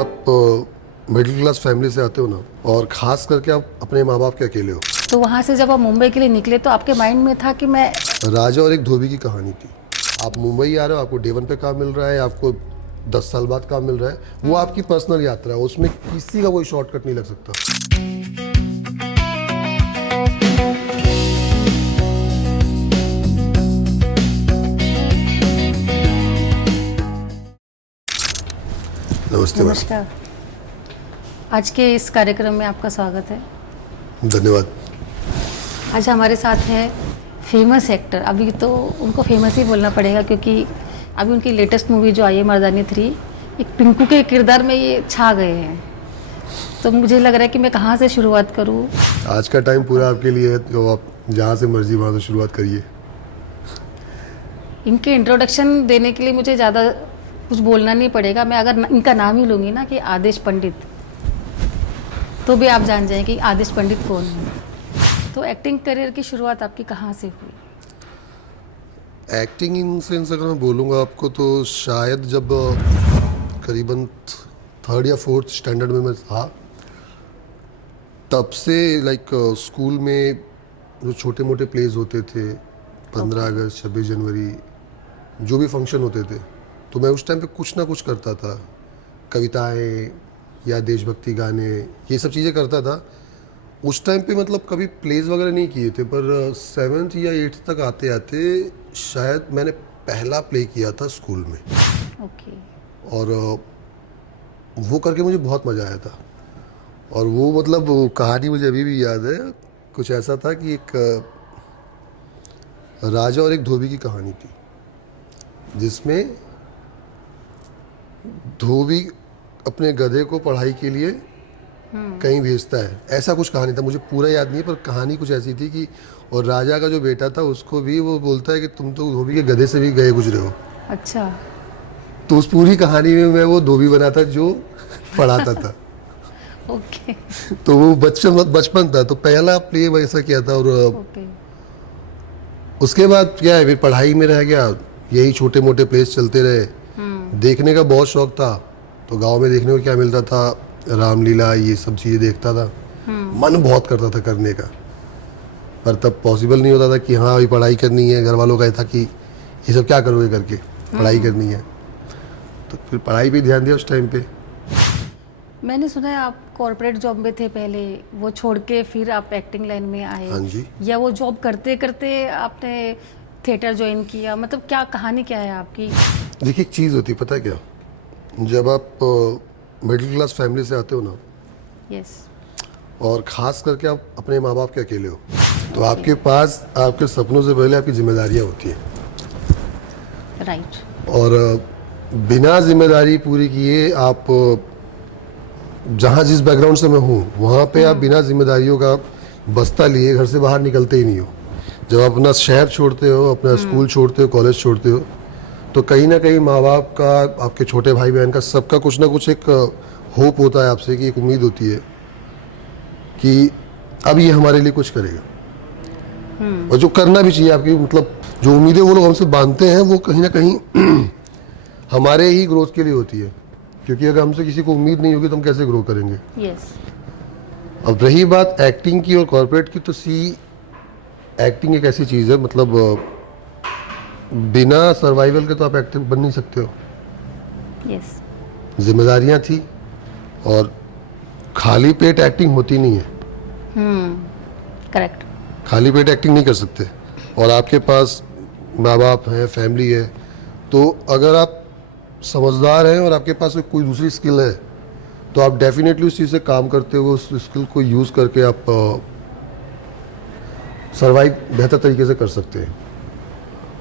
आप middle class family से आते हो ना, और ख़ास करके आप अपने माँ बाप के अकेले हो। तो वहाँ से जब आप मुंबई के लिए निकले तो आपके माइंड में था कि मैं राजा और एक धोबी की कहानी थी। आप मुंबई आ रहे हो, आपको डे वन पे काम मिल रहा है, आपको 10 साल बाद काम मिल रहा है, वो आपकी पर्सनल यात्रा है, उसमें किसी का कोई शॉर्टकट नहीं लग सकता। नमस्ते मैम। नमस्कार। आज के इस कार्यक्रम में आपका स्वागत है। धन्यवाद। आज हमारे साथ है फेमस एक्टर, अभी तो उनको फेमस ही बोलना पड़ेगा क्योंकि अभी उनकी लेटेस्ट मूवी जो आई है मर्दानी 3, एक पिंकू के किरदार में ये छा गए हैं। तो मुझे लग रहा है कि मैं कहाँ से शुरुआत करूँ। आज का टाइम पूरा आपके लिए है, तो आप जहाँ से मर्जी वहाँ से शुरुआत करिए। इनके इंट्रोडक्शन देने के लिए मुझे ज़्यादा कुछ बोलना नहीं पड़ेगा। मैं अगर इनका नाम ही लूँगी ना कि आदेश पंडित, तो भी आप जान जाएं कि आदेश पंडित कौन है। तो एक्टिंग करियर की शुरुआत आपकी कहाँ से हुई? एक्टिंग इन सेंस अगर मैं बोलूँगा आपको तो शायद जब करीबन 3rd या 4th स्टैंडर्ड में मैं था, तब से स्कूल में जो छोटे मोटे प्लेज होते थे, 15 अगस्त 26 जनवरी जो भी फंक्शन होते थे, तो मैं उस टाइम पे कुछ ना कुछ करता था। कविताएं या देशभक्ति गाने, ये सब चीज़ें करता था। उस टाइम पे मतलब कभी प्लेज वगैरह नहीं किए थे, पर 7th या 8th तक आते आते शायद मैंने पहला प्ले किया था स्कूल में। ओके। और वो करके मुझे बहुत मज़ा आया था। और वो मतलब वो कहानी मुझे अभी भी याद है। कुछ ऐसा था कि एक राजा और एक धोबी की कहानी थी, जिसमें धोबी अपने गधे को पढ़ाई के लिए कहीं भेजता है। ऐसा कुछ कहानी था, मुझे पूरा याद नहीं है, पर कहानी कुछ ऐसी थी कि और राजा का जो बेटा था उसको भी वो बोलता है कि तुम तो धोबी के गधे से भी गए गुजरे हो। अच्छा। तो उस पूरी कहानी में मैं वो धोबी बना था जो पढ़ाता था। ओके। तो वो बचपन था, तो पहला प्ले वैसा किया था। और ओके। उसके बाद क्या है, फिर पढ़ाई में रह गया, यही छोटे मोटे प्लेस चलते रहे। देखने का बहुत शौक था, तो गांव में देखने को क्या मिलता था, रामलीला, ये सब चीज़ें देखता था। मन बहुत करता था करने का, पर तब पॉसिबल नहीं होता था कि हाँ अभी पढ़ाई करनी है। घर वालों का ये था कि ये सब क्या करोगे करके, पढ़ाई करनी है। तो फिर पढ़ाई पे ध्यान दिया उस टाइम पे। मैंने सुना है आप कॉर्पोरेट जॉब में थे पहले, वो छोड़ के फिर आप एक्टिंग लाइन में आए। हाँ जी। या वो जॉब करते करते आपने थिएटर ज्वाइन किया, मतलब क्या कहानी क्या है आपकी? देखिए एक चीज़ होती है, पता है क्या, जब आप मिडिल क्लास फैमिली से आते हो ना, यस। और ख़ास करके आप अपने माँ बाप के अकेले हो, तो आपके पास आपके सपनों से पहले आपकी जिम्मेदारियाँ होती हैं। राइट। और बिना जिम्मेदारी पूरी किए आप जहाँ जिस बैकग्राउंड से मैं हूँ वहाँ पे आप बिना जिम्मेदारियों का बस्ता लिए घर से बाहर निकलते ही नहीं हो। जब आप अपना शहर छोड़ते हो, अपना स्कूल छोड़ते हो, कॉलेज छोड़ते हो, तो कहीं ना कहीं माँ बाप का, आपके छोटे भाई बहन का, सबका कुछ ना कुछ एक होप होता है आपसे, कि एक उम्मीद होती है कि अब ये हमारे लिए कुछ करेगा। और जो करना भी चाहिए आपकी, मतलब जो उम्मीदें वो लोग हमसे बांधते हैं, वो कहीं ना कहीं हमारे ही ग्रोथ के लिए होती है। क्योंकि अगर हमसे किसी को उम्मीद नहीं होगी तो हम कैसे ग्रो करेंगे। यस। अब रही बात एक्टिंग की और कॉर्पोरेट की, तो एक्टिंग एक ऐसी चीज़ है, मतलब बिना सर्वाइवल के तो आप एक्टर बन नहीं सकते हो। यस। जिम्मेदारियां थी, और खाली पेट एक्टिंग होती नहीं है। करेक्ट। खाली पेट एक्टिंग नहीं कर सकते। और आपके पास माँ बाप हैं, फैमिली है, तो अगर आप समझदार हैं और आपके पास कोई दूसरी स्किल है, तो आप डेफिनेटली उस चीज़ से काम करते हुए उस स्किल को यूज़ करके आप सर्वाइव बेहतर तरीके से कर सकते हैं।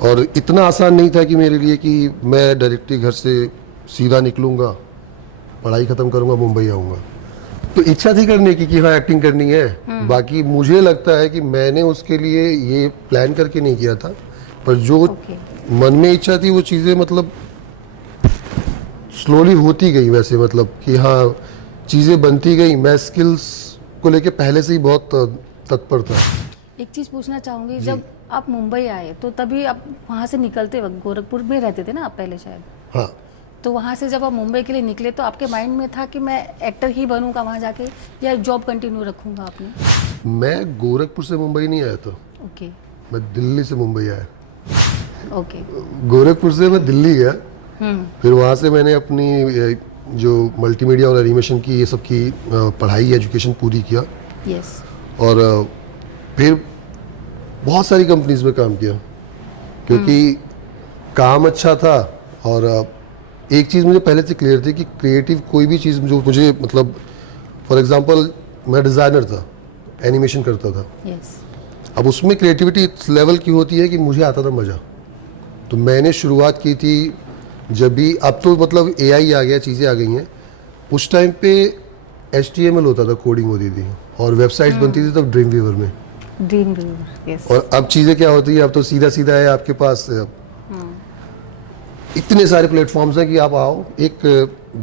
और इतना आसान नहीं था कि मेरे लिए कि मैं डायरेक्टली घर से सीधा निकलूँगा, पढ़ाई ख़त्म करूँगा, मुंबई आऊँगा। तो इच्छा थी करने की कि हाँ एक्टिंग करनी है। बाकी मुझे लगता है कि मैंने उसके लिए ये प्लान करके नहीं किया था, पर जो मन में इच्छा थी वो चीज़ें मतलब स्लोली होती गई वैसे, मतलब कि हाँ चीज़ें बनती गई। मैं स्किल्स को लेके पहले से ही बहुत तत्पर था। एक चीज़ पूछना चाहूँगी, जब आप मुंबई आए तो तभी आप वहाँ से निकलते वक्त गोरखपुर में रहते थे ना आप पहले शायद? हाँ। तो वहाँ से जब आप मुंबई के लिए निकले तो आपके माइंड में था कि मैं एक्टर ही बनूंगा वहाँ जाके, या जॉब कंटिन्यू रखूंगा आपने? मैं गोरखपुर से मुंबई नहीं आया था, ओके मैं दिल्ली से मुंबई आया। ओके। गोरखपुर से मैं दिल्ली गया, हम्म। फिर वहाँ से मैंने अपनी जो मल्टीमीडिया और एनिमेशन की ये सब की पढ़ाई एजुकेशन पूरी किया, यस। और फिर बहुत सारी कंपनीज में काम किया, क्योंकि काम अच्छा था। और एक चीज़ मुझे पहले से क्लियर थी कि क्रिएटिव कोई भी चीज़ जो मुझे, मतलब फॉर एग्जांपल मैं डिज़ाइनर था, एनिमेशन करता था, यस। अब उसमें क्रिएटिविटी इस लेवल की होती है कि मुझे आता था मज़ा। तो मैंने शुरुआत की थी जब भी, अब तो मतलब AI आ गया, चीज़ें आ गई हैं, उस टाइम पे HTML होता था, कोडिंग होती थी और वेबसाइट्स बनती थी तब ड्रीम वीवर में। Dreamweaver, yes. और अब चीज़ें क्या होती है, अब तो सीधा सीधा है आपके पास, इतने सारे प्लेटफॉर्म्स हैं कि आप आओ, एक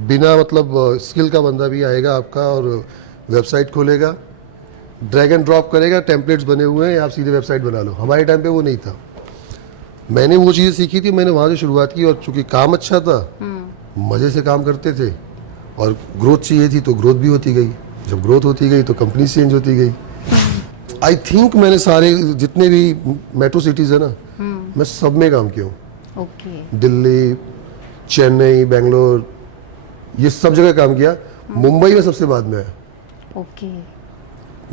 बिना मतलब स्किल का बंदा भी आएगा आपका और वेबसाइट खोलेगा, ड्रैग एंड ड्रॉप करेगा, टेम्पलेट्स बने हुए हैं, आप सीधे वेबसाइट बना लो। हमारे टाइम पे वो नहीं था, मैंने वो चीज़ें सीखी थी, मैंने वहाँ से शुरुआत की, और चूंकि काम अच्छा था, मज़े से काम करते थे, और ग्रोथ चाहिए थी तो ग्रोथ भी होती गई। जब ग्रोथ होती गई तो कंपनी चेंज होती गई। आई थिंक मैंने सारे जितने भी मेट्रो सिटीज़ है ना, मैं सब में काम किया हूँ। ओके। दिल्ली, चेन्नई, बेंगलोर, ये सब जगह काम किया। मुंबई में सबसे बाद में आया। ओके।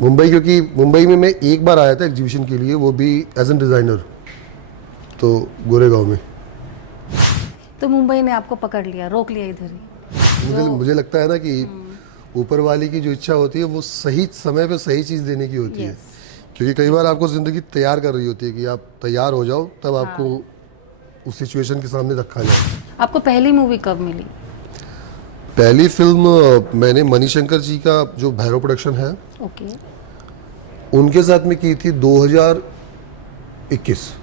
मुंबई, क्योंकि मुंबई में मैं एक बार आया था एग्जीबिशन के लिए, वो भी एज एन डिज़ाइनर, तो गोरेगांव में। तो मुंबई ने आपको पकड़ लिया, रोक लिया इधर ही? मुझे लगता है ना कि ऊपर वाले की जो इच्छा होती है वो सही समय पे सही चीज़ देने की होती है। Yes. क्योंकि कई बार आपको ज़िंदगी तैयार कर रही होती है कि आप तैयार हो जाओ, तब आपको उस सिचुएशन के सामने रखा जाए। आपको पहली मूवी कब मिली? पहली फिल्म मैंने मणिशंकर जी का जो भैरव प्रोडक्शन है, ओके। उनके साथ में की थी 2021।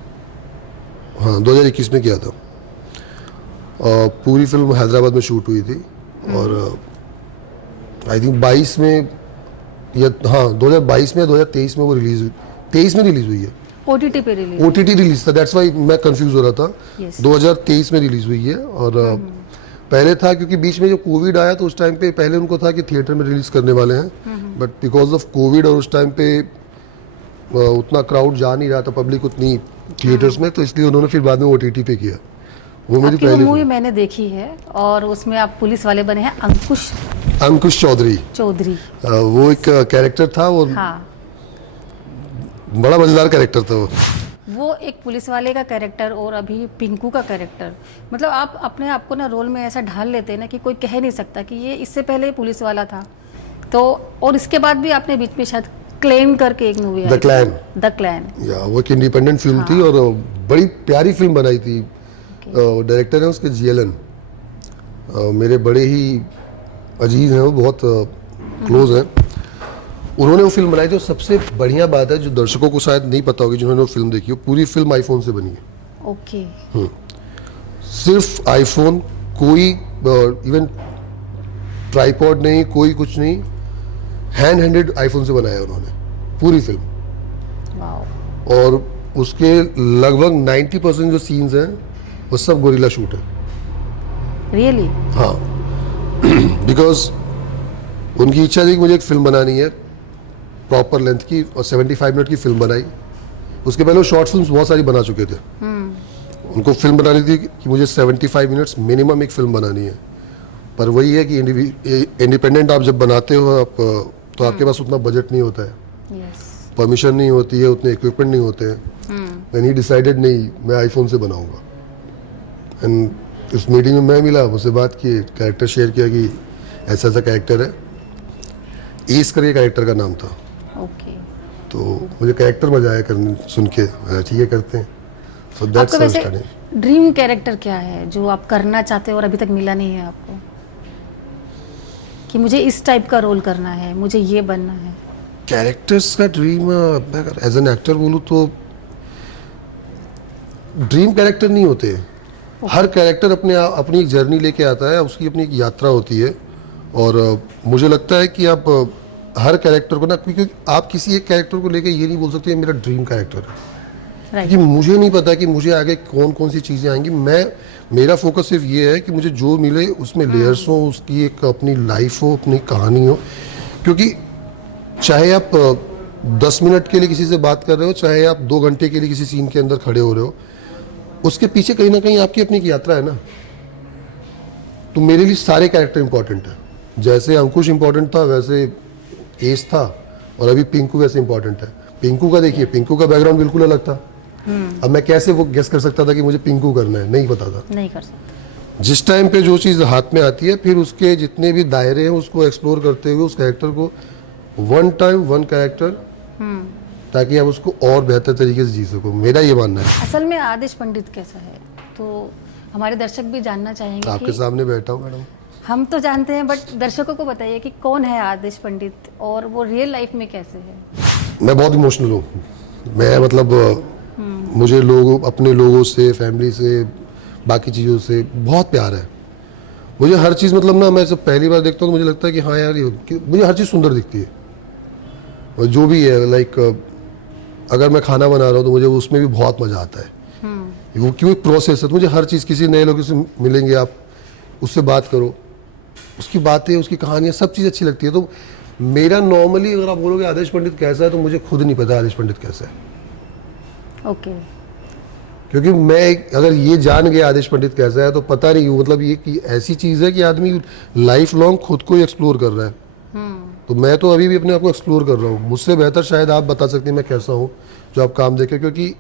हाँ, 2021 में किया था। पूरी फिल्म हैदराबाद में शूट हुई थी, और आई थिंक 22 में, या हाँ 2022 में या 2023 में वो रिलीज हुई। 23 में रिलीज हुई है, OTT पे रिलीज? OTT रिलीज था, दैट्स वाई मैं कंफ्यूज हो रहा था। Yes. 2023 में रिलीज हुई है। और पहले था, क्योंकि बीच में जो कोविड आया तो उस टाइम पे पहले उनको था कि थिएटर में रिलीज करने वाले हैं, बट बिकॉज ऑफ कोविड और उस टाइम पे उतना क्राउड जा नहीं रहा था, पब्लिक उतनी थिएटर्स में, तो इसलिए उन्होंने फिर बाद में OTT पे किया। वो मेरी आपकी वो पहली मूवी मैंने देखी है, और उसमें आप पुलिस वाले बने हैं, अंकुश चौधरी। वो एक कैरेक्टर था, वो हाँ, बड़ा मजेदार कैरेक्टर था वो एक पुलिस वाले का कैरेक्टर, और अभी पिंकू का कैरेक्टर, मतलब आप अपने आप को ना रोल में ऐसा ढाल लेते हैं ना कि कोई कह नहीं सकता कि ये इससे पहले पुलिस वाला था। तो और इसके बाद भी आपने बीच में शायद क्लेम करके एक movie the clan. The clan, या वो एक इंडिपेंडेंट फिल्म थी, और बड़ी प्यारी फिल्म बनाई थी। डायरेक्टर है उसके GLN, मेरे बड़े ही अजीज हैं, वो बहुत क्लोज हैं। उन्होंने वो फिल्म बनाई थी, और सबसे बढ़िया बात है जो दर्शकों को शायद नहीं पता होगी जिन्होंने वो फिल्म देखी हो, पूरी फिल्म आईफोन से बनी है। ओके। सिर्फ आईफोन, कोई इवन ट्राइपॉड नहीं, कोई कुछ नहीं, हैंडेड आईफोन से बनाया उन्होंने पूरी फिल्म। वाओ। और उसके लगभग 90% जो सीन्स हैं वो सब गोरिल्ला शूट है। रियली? हाँ, बिकॉज उनकी इच्छा थी कि मुझे एक फिल्म बनानी है प्रॉपर लेंथ की, और 75 मिनट की फिल्म बनाई। उसके पहले वो शॉर्ट फिल्म्स बहुत सारी बना चुके थे। उनको फिल्म बनानी थी कि मुझे 75 मिनट्स मिनिमम एक फिल्म बनानी है। पर वही है कि इंडिपेंडेंट आप जब बनाते हो, आप तो आपके पास उतना बजट नहीं होता है, यस। परमिशन नहीं होती है, उतने इक्विपमेंट नहीं होते हैं। मैंने ही डिसाइडेड नहीं, मैं आईफोन से बनाऊंगा। एंड इस मीटिंग में मैं मिला, मुझसे बात की, कैरेक्टर शेयर किया कि ऐसा ऐसा कैरेक्टर है, एस करके कैरेक्टर का नाम था। ओके। तो मुझे कैरेक्टर मजा आया करने सुन के, ठीक है करते हैं। सो दैट्स आपका हाउ वैसे स्टार्टेड। ड्रीम कैरेक्टर क्या है जो आप करना चाहते हो और अभी तक मिला नहीं है आपको, कि मुझे इस टाइप का रोल करना है, मुझे ये बनना है? कैरेक्टर्स का ड्रीम, मैं अगर एज एन एक्टर बोलूँ तो ड्रीम कैरेक्टर नहीं होते। हर कैरेक्टर अपनी एक जर्नी लेके आता है, उसकी अपनी एक यात्रा होती है। और मुझे लगता है कि आप हर कैरेक्टर को ना, क्योंकि आप किसी एक कैरेक्टर को लेके ये नहीं बोल सकते ये मेरा ड्रीम कैरेक्टर है। राइट। कि मुझे नहीं पता कि मुझे आगे कौन कौन सी चीज़ें आएंगी। मेरा फोकस सिर्फ ये है कि मुझे जो मिले उसमें लेयर्स हो, उसकी एक अपनी लाइफ हो, अपनी कहानी हो। क्योंकि चाहे आप 10 मिनट के लिए किसी से बात कर रहे हो, चाहे आप 2 घंटे के लिए किसी सीन के अंदर खड़े हो रहे हो, उसके पीछे कहीं ना कहीं आपकी अपनी एक यात्रा है ना। तो मेरे लिए सारे कैरेक्टर इंपॉर्टेंट है। जैसे अंकुश इंपॉर्टेंट था, वैसे एस था, और अभी पिंकू वैसे इंपॉर्टेंट है। पिंकू का देखिए, पिंकू का बैकग्राउंड बिल्कुल अलग था। अब मैं कैसे वो गेस कर सकता था कि मुझे पिंकू करना है? नहीं पता था। नहीं कर सकते। जिस टाइम पे जो चीज़ हाथ में आती है, फिर उसके जितने भी दायरे हैं उसको एक्सप्लोर करते हुए उस कैरेक्टर को वन टाइम वन कैरेक्टर, ताकि आप उसको और बेहतर तरीके से जी सको। मेरा ये मानना है। असल में आदेश पंडित कैसा है, तो हमारे दर्शक भी जानना चाहेंगे आपके कि सामने बैठा हूँ मैडम। हम तो जानते हैं, बट दर्शकों को बताइए कि कौन है आदेश पंडित और वो रियल लाइफ में कैसे है। मैं बहुत इमोशनल हूँ। मैं मतलब मुझे लोगों, अपने लोगों से, फैमिली से, बाकी चीज़ों से बहुत प्यार है। मुझे हर चीज़ मतलब ना, मैं जब पहली बार देखता हूँ तो मुझे लगता है कि हाँ यार, मुझे हर चीज़ सुंदर दिखती है। और जो भी है, लाइक अगर मैं खाना बना रहा हूँ तो मुझे उसमें भी बहुत मज़ा आता है। वो क्यों एक प्रोसेस है। तो मुझे हर चीज़, किसी नए लोगों से मिलेंगे आप, उससे बात करो, उसकी बातें, उसकी कहानियाँ, सब चीज़ अच्छी लगती है। तो मेरा नॉर्मली अगर आप बोलोगे आदेश पंडित कैसा है, तो मुझे खुद नहीं पता आदेश पंडित कैसा है। ओके। क्योंकि मैं अगर ये जान गया आदेश पंडित कैसा है, तो पता नहीं, मतलब ये कि ऐसी चीज़ है कि आदमी लाइफ लॉन्ग खुद को ही एक्सप्लोर कर रहा है। तो मैं तो अभी भी अपने आप को एक्सप्लोर कर रहा हूँ। मुझसे बेहतर शायद आप बता सकते हैं मैं कैसा हूँ, जो आप काम देखें। क्योंकि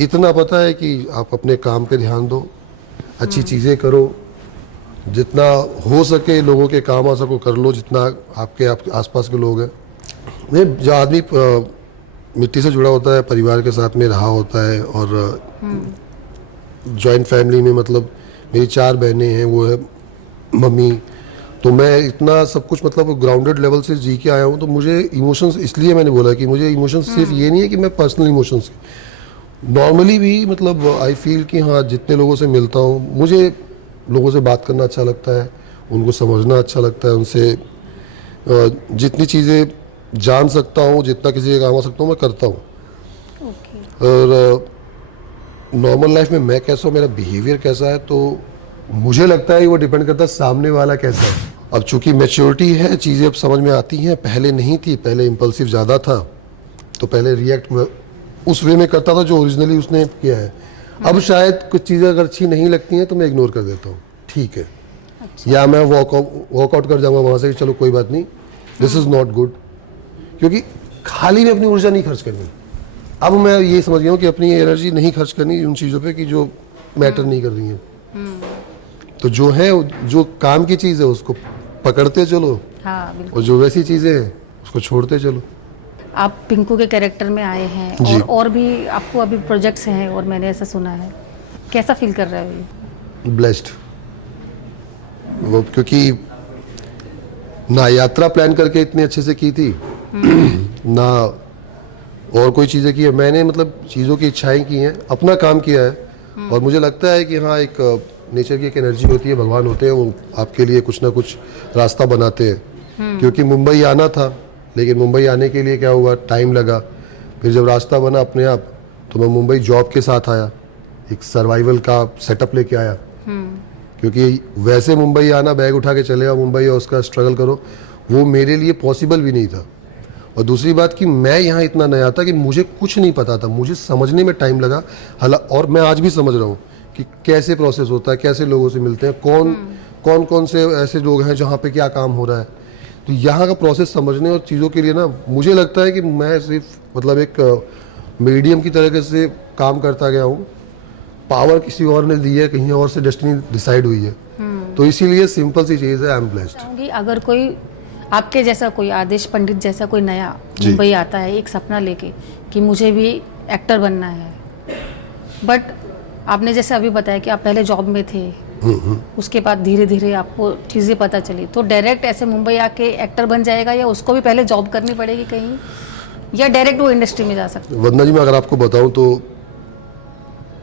इतना पता है कि आप अपने काम पे ध्यान दो, अच्छी चीज़ें करो, जितना हो सके लोगों के काम आ सको कर लो, जितना आपके आसपास के लोग हैं। जो आदमी मिट्टी से जुड़ा होता है, परिवार के साथ में रहा होता है, और जॉइंट फैमिली में, मतलब मेरी 4 बहनें हैं, वो है मम्मी। तो मैं इतना सब कुछ मतलब ग्राउंडेड लेवल से जी के आया हूँ। तो मुझे इमोशंस, इसलिए मैंने बोला कि मुझे इमोशंस सिर्फ ये नहीं है कि मैं पर्सनल इमोशंस, नॉर्मली भी मतलब आई फील कि हाँ, जितने लोगों से मिलता हूँ, मुझे लोगों से बात करना अच्छा लगता है, उनको समझना अच्छा लगता है, उनसे जितनी चीज़ें जान सकता हूँ, जितना किसी के काम आ सकता हूँ, मैं करता हूँ। ओके। और नॉर्मल लाइफ में मैं कैसा हूँ, मेरा बिहेवियर कैसा है, तो मुझे लगता है कि वो डिपेंड करता है सामने वाला कैसा है। अब चूंकि मैच्योरिटी है, चीज़ें अब समझ में आती हैं, पहले नहीं थी। पहले इम्पल्सिव ज़्यादा था, तो पहले रिएक्ट उस वे में करता था जो ओरिजिनली उसने किया है। अब शायद कुछ चीज़ें अगर अच्छी नहीं लगती हैं तो मैं इग्नोर कर देता हूँ, ठीक है। अच्छा। या मैं वॉकआउट कर जाऊँगा वहाँ से, चलो कोई बात नहीं, दिस इज़ नॉट गुड। क्योंकि खाली में अपनी ऊर्जा नहीं खर्च करनी। अब मैं ये समझ गया हूँ कि अपनी एनर्जी नहीं खर्च करनी उन चीज़ों पे कि जो मैटर नहीं कर रही हैं। तो जो है, जो काम की चीज़ है उसको पकड़ते चलो, हाँ बिल्कुल। और जो वैसी चीज़ें हैं उसको छोड़ते चलो। आप पिंकू के कैरेक्टर में आए हैं, जी। और भी आपको अभी प्रोजेक्ट्स हैं, और मैंने ऐसा सुना है, कैसा फील कर रहे हो ये? ब्लेस्ड। वो क्योंकि ना यात्रा प्लान करके इतने अच्छे से की थी, ना और कोई चीज़ें की है। मैंने मतलब चीज़ों की इच्छाएं की हैं, अपना काम किया है। और मुझे लगता है कि हाँ, एक नेचर की एक एनर्जी होती है, भगवान होते हैं, वो आपके लिए कुछ ना कुछ रास्ता बनाते हैं। क्योंकि मुंबई आना था, लेकिन मुंबई आने के लिए क्या हुआ, टाइम लगा। फिर जब रास्ता बना अपने आप, तो मैं मुंबई जॉब के साथ आया, एक सर्वाइवल का सेटअप लेके आया। क्योंकि वैसे मुंबई आना, बैग उठा के चले आओ मुंबई और उसका स्ट्रगल करो, वो मेरे लिए पॉसिबल भी नहीं था। और दूसरी बात कि मैं यहाँ इतना नया था कि मुझे कुछ नहीं पता था, मुझे समझने में टाइम लगा। और मैं आज भी समझ रहा हूँ कि कैसे प्रोसेस होता है, कैसे लोगों से मिलते हैं, कौन से ऐसे लोग हैं जहाँ पे क्या काम हो रहा है। तो यहाँ का प्रोसेस समझने और चीज़ों के लिए ना, मुझे लगता है कि मैं सिर्फ मतलब एक मीडियम की तरीके से काम करता गया हूँ। पावर किसी और ने दी है, कहीं और से डेस्टिनी डिसाइड हुई है। तो इसीलिए सिंपल सी चीज़ है, आई एम ब्लेस्ड। चाहूँगी अगर कोई आपके जैसा, कोई आदेश पंडित जैसा कोई नया मुंबई आता है एक सपना लेके कि मुझे भी एक्टर बनना है, बट आपने जैसे अभी बताया कि आप पहले जॉब में थे, उसके बाद धीरे धीरे आपको चीज़ें पता चली, तो डायरेक्ट ऐसे मुंबई आके एक्टर बन जाएगा, या उसको भी पहले जॉब करनी पड़ेगी कहीं, या डायरेक्ट वो इंडस्ट्री में जा सकता है? वंदना जी, मैं अगर आपको बताऊं तो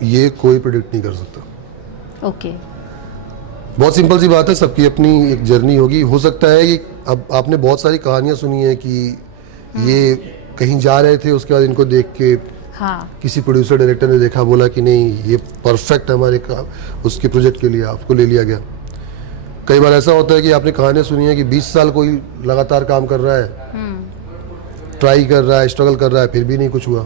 ये कोई प्रेडिक्ट नहीं कर सकता। ओके। बहुत सिंपल सी बात है, सबकी अपनी एक जर्नी होगी। हो सकता है कि अब आपने बहुत सारी कहानियां सुनी है कि ये कहीं जा रहे थे, उसके बाद इनको देख के हाँ किसी प्रोड्यूसर डायरेक्टर ने देखा, बोला कि नहीं ये परफेक्ट है हमारे उसके प्रोजेक्ट के लिए, आपको ले लिया गया। कई बार ऐसा होता है कि आपने कहानियाँ सुनी है कि 20 साल कोई लगातार काम कर रहा है, ट्राई कर रहा है, स्ट्रगल कर रहा है, फिर भी नहीं कुछ हुआ।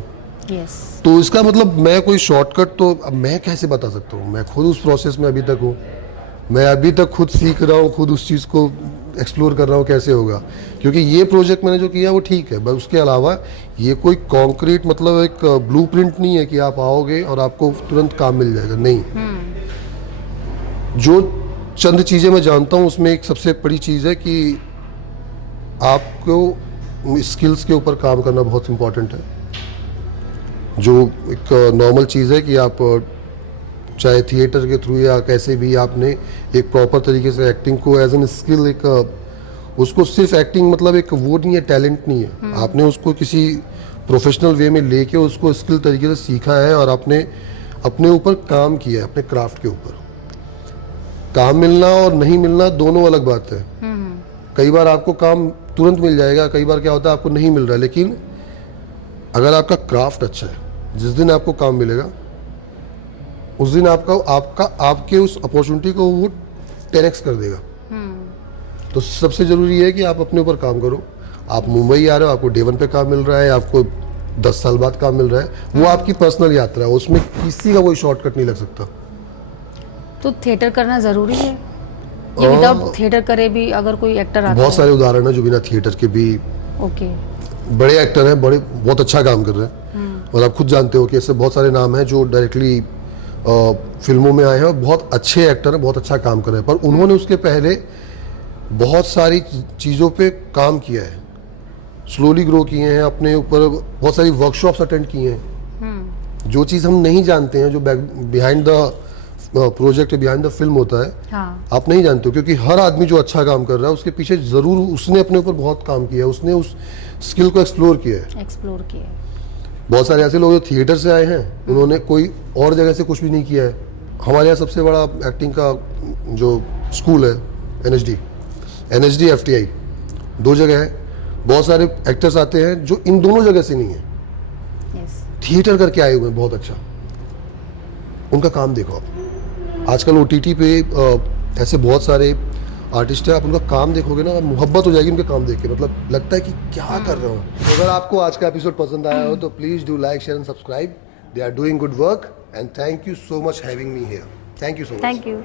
यस तो इसका मतलब मैं कोई शॉर्टकट तो अब मैं कैसे बता सकता हूँ, मैं खुद उस प्रोसेस में अभी तक हूँ, मैं अभी तक खुद सीख रहा हूँ, खुद उस चीज़ को एक्सप्लोर कर रहा हूँ कैसे होगा। क्योंकि ये प्रोजेक्ट मैंने जो किया वो ठीक है, बस उसके अलावा ये कोई कॉन्क्रीट मतलब एक ब्लूप्रिंट नहीं है कि आप आओगे और आपको तुरंत काम मिल जाएगा, नहीं। जो चंद चीज़ें मैं जानता हूँ उसमें एक सबसे बड़ी चीज़ है कि आपको स्किल्स के ऊपर काम करना बहुत इम्पोर्टेंट है। जो एक नॉर्मल चीज़ है कि आप चाहे थिएटर के थ्रू या कैसे भी आपने एक प्रॉपर तरीके से एक्टिंग को एज एन स्किल, एक उसको सिर्फ एक्टिंग मतलब एक वो नहीं है, टैलेंट नहीं है, आपने उसको किसी प्रोफेशनल वे में लेके उसको स्किल तरीके से सीखा है और आपने अपने ऊपर काम किया है, अपने क्राफ्ट के ऊपर। काम मिलना और नहीं मिलना दोनों अलग बात है। कई बार आपको काम तुरंत मिल जाएगा, कई बार क्या होता है आपको नहीं मिल रहा है, लेकिन अगर आपका क्राफ्ट अच्छा है, जिस दिन आपको काम मिलेगा उस दिन आपके उस अपॉर्चुनिटी को वो 10x कर देगा। तो सबसे ज़रूरी है कि आप अपने ऊपर काम करो। आप मुंबई आ रहे हो, आपको डे 1 पे काम मिल रहा है, आपको 10 साल बाद काम मिल रहा है, वो आपकी पर्सनल यात्रा है, उसमें किसी का कोई शॉर्टकट नहीं लग सकता। तो थिएटर करना ज़रूरी है या विदाउट थिएटर करे भी अगर कोई एक्टर आता बहुत है? सारे उदाहरण हैं जो बिना थिएटर के भी ओके बड़े एक्टर हैं, बहुत अच्छा काम कर रहे हैं। और आप खुद जानते हो कि ऐसे बहुत सारे नाम हैं जो डायरेक्टली फिल्मों में आए हैं और बहुत अच्छे एक्टर हैं, बहुत अच्छा काम कर रहे हैं, पर उन्होंने उसके पहले बहुत सारी चीज़ों पे काम किया है, स्लोली ग्रो किए हैं, अपने ऊपर बहुत सारी वर्कशॉप्स अटेंड किए हैं। जो चीज़ हम नहीं जानते हैं, जो behind the project behind the film होता है, हाँ आप नहीं जानते हो। क्योंकि हर आदमी जो अच्छा काम कर रहा है उसके पीछे ज़रूर उसने अपने ऊपर बहुत काम किया है, उसने उस स्किल को एक्सप्लोर किया है। एक्सप्लोर किया है। बहुत सारे ऐसे लोग जो थिएटर से आए हैं, उन्होंने कोई और जगह से कुछ भी नहीं किया है। हमारे यहाँ सबसे बड़ा एक्टिंग का जो स्कूल है NHD FTI, 2 जगह है। बहुत सारे एक्टर्स आते हैं जो इन दोनों जगह से नहीं है, यस थिएटर करके आए हुए हैं, बहुत अच्छा। उनका काम देखो आप, आजकल OTT पे ऐसे बहुत सारे आर्टिस्ट हैं, आप उनका काम देखोगे ना, मोहब्बत हो जाएगी उनके काम देख के, मतलब लगता है कि क्या कर रहे हो। तो अगर आपको आज का एपिसोड पसंद आया हो तो please do like, share and subscribe. They are doing good work and thank you so much having me here. Thank you so much. Thank you.